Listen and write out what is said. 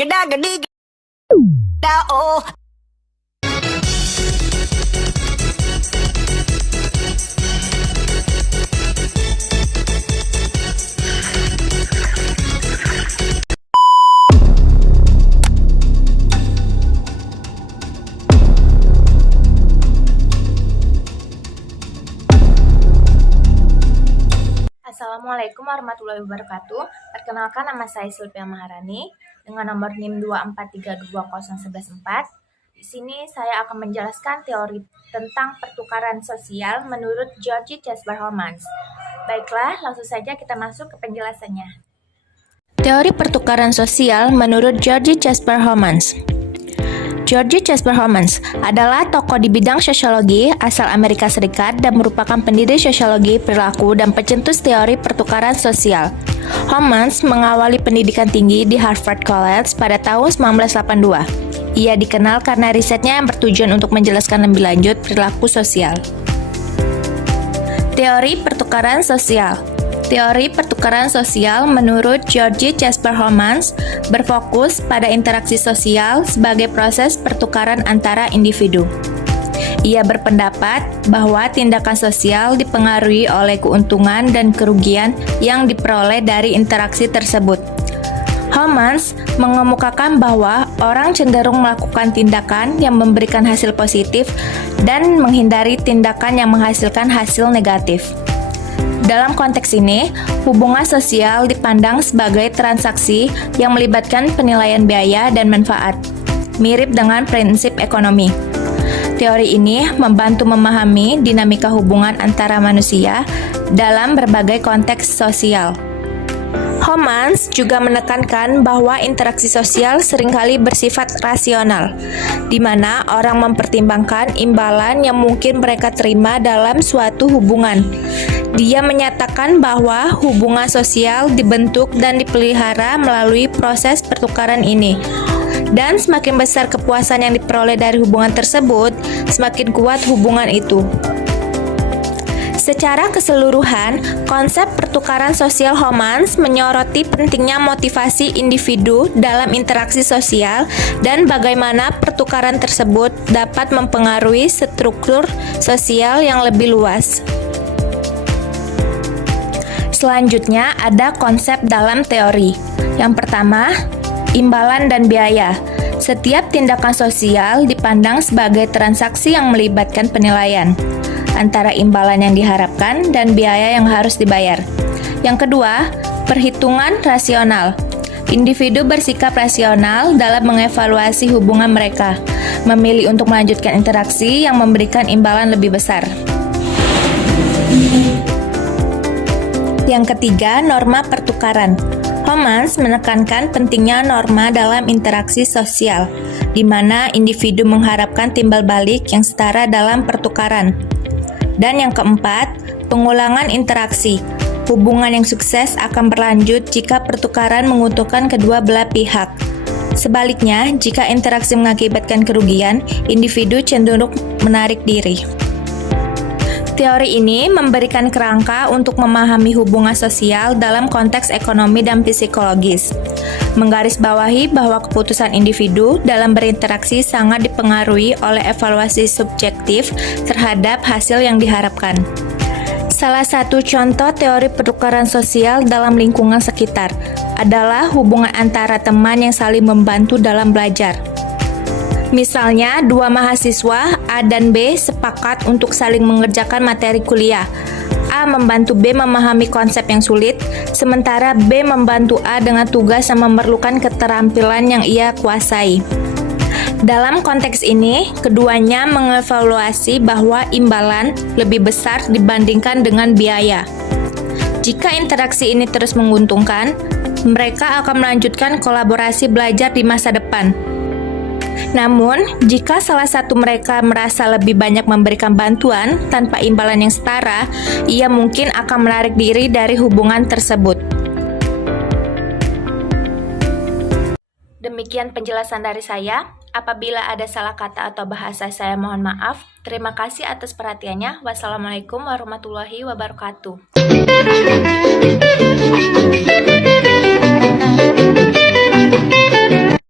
Geda-gedi, oh. Assalamualaikum warahmatullahi wabarakatuh. Perkenalkan, nama saya Sylvia Maharani dengan nomor NIM 243201114. Di sini saya akan menjelaskan teori tentang pertukaran sosial menurut George Casper-Homans. Baiklah, langsung saja kita masuk ke penjelasannya. Teori pertukaran sosial menurut George Casper-Homans. George Casper-Homans adalah tokoh di bidang sosiologi asal Amerika Serikat dan merupakan pendiri sosiologi perilaku dan pencetus teori pertukaran sosial. Homans mengawali pendidikan tinggi di Harvard College pada tahun 1982. Ia dikenal karena risetnya yang bertujuan untuk menjelaskan lebih lanjut perilaku sosial. Teori pertukaran sosial. Teori pertukaran sosial menurut George Casper-Homans berfokus pada interaksi sosial sebagai proses pertukaran antara individu. Ia berpendapat bahwa tindakan sosial dipengaruhi oleh keuntungan dan kerugian yang diperoleh dari interaksi tersebut. Homans mengemukakan bahwa orang cenderung melakukan tindakan yang memberikan hasil positif dan menghindari tindakan yang menghasilkan hasil negatif. Dalam konteks ini, hubungan sosial dipandang sebagai transaksi yang melibatkan penilaian biaya dan manfaat, mirip dengan prinsip ekonomi. Teori ini membantu memahami dinamika hubungan antara manusia dalam berbagai konteks sosial. Homans juga menekankan bahwa interaksi sosial seringkali bersifat rasional, di mana orang mempertimbangkan imbalan yang mungkin mereka terima dalam suatu hubungan. Dia menyatakan bahwa hubungan sosial dibentuk dan dipelihara melalui proses pertukaran ini. Dan semakin besar kepuasan yang diperoleh dari hubungan tersebut, semakin kuat hubungan itu. Secara keseluruhan, konsep pertukaran sosial Homans menyoroti pentingnya motivasi individu dalam interaksi sosial dan bagaimana pertukaran tersebut dapat mempengaruhi struktur sosial yang lebih luas. Selanjutnya ada konsep dalam teori. Yang pertama, imbalan dan biaya. Setiap tindakan sosial dipandang sebagai transaksi yang melibatkan penilaian antara imbalan yang diharapkan dan biaya yang harus dibayar. Yang kedua, perhitungan rasional. Individu bersikap rasional dalam mengevaluasi hubungan mereka, memilih untuk melanjutkan interaksi yang memberikan imbalan lebih besar. Yang ketiga, norma pertukaran. Homans menekankan pentingnya norma dalam interaksi sosial, di mana individu mengharapkan timbal balik yang setara dalam pertukaran. Dan yang keempat, pengulangan interaksi. Hubungan yang sukses akan berlanjut jika pertukaran menguntungkan kedua belah pihak. Sebaliknya, jika interaksi mengakibatkan kerugian, individu cenderung menarik diri. Teori ini memberikan kerangka untuk memahami hubungan sosial dalam konteks ekonomi dan psikologis. Menggarisbawahi bahwa keputusan individu dalam berinteraksi sangat dipengaruhi oleh evaluasi subjektif terhadap hasil yang diharapkan. Salah satu contoh teori pertukaran sosial dalam lingkungan sekitar adalah hubungan antara teman yang saling membantu dalam belajar. Misalnya, dua mahasiswa A dan B sepakat untuk saling mengerjakan materi kuliah. A membantu B memahami konsep yang sulit, sementara B membantu A dengan tugas yang memerlukan keterampilan yang ia kuasai. Dalam konteks ini, keduanya mengevaluasi bahwa imbalan lebih besar dibandingkan dengan biaya. Jika interaksi ini terus menguntungkan, mereka akan melanjutkan kolaborasi belajar di masa depan. Namun, jika salah satu mereka merasa lebih banyak memberikan bantuan tanpa imbalan yang setara, ia mungkin akan menarik diri dari hubungan tersebut. Demikian penjelasan dari saya. Apabila ada salah kata atau bahasa, saya mohon maaf. Terima kasih atas perhatiannya. Wassalamualaikum warahmatullahi wabarakatuh.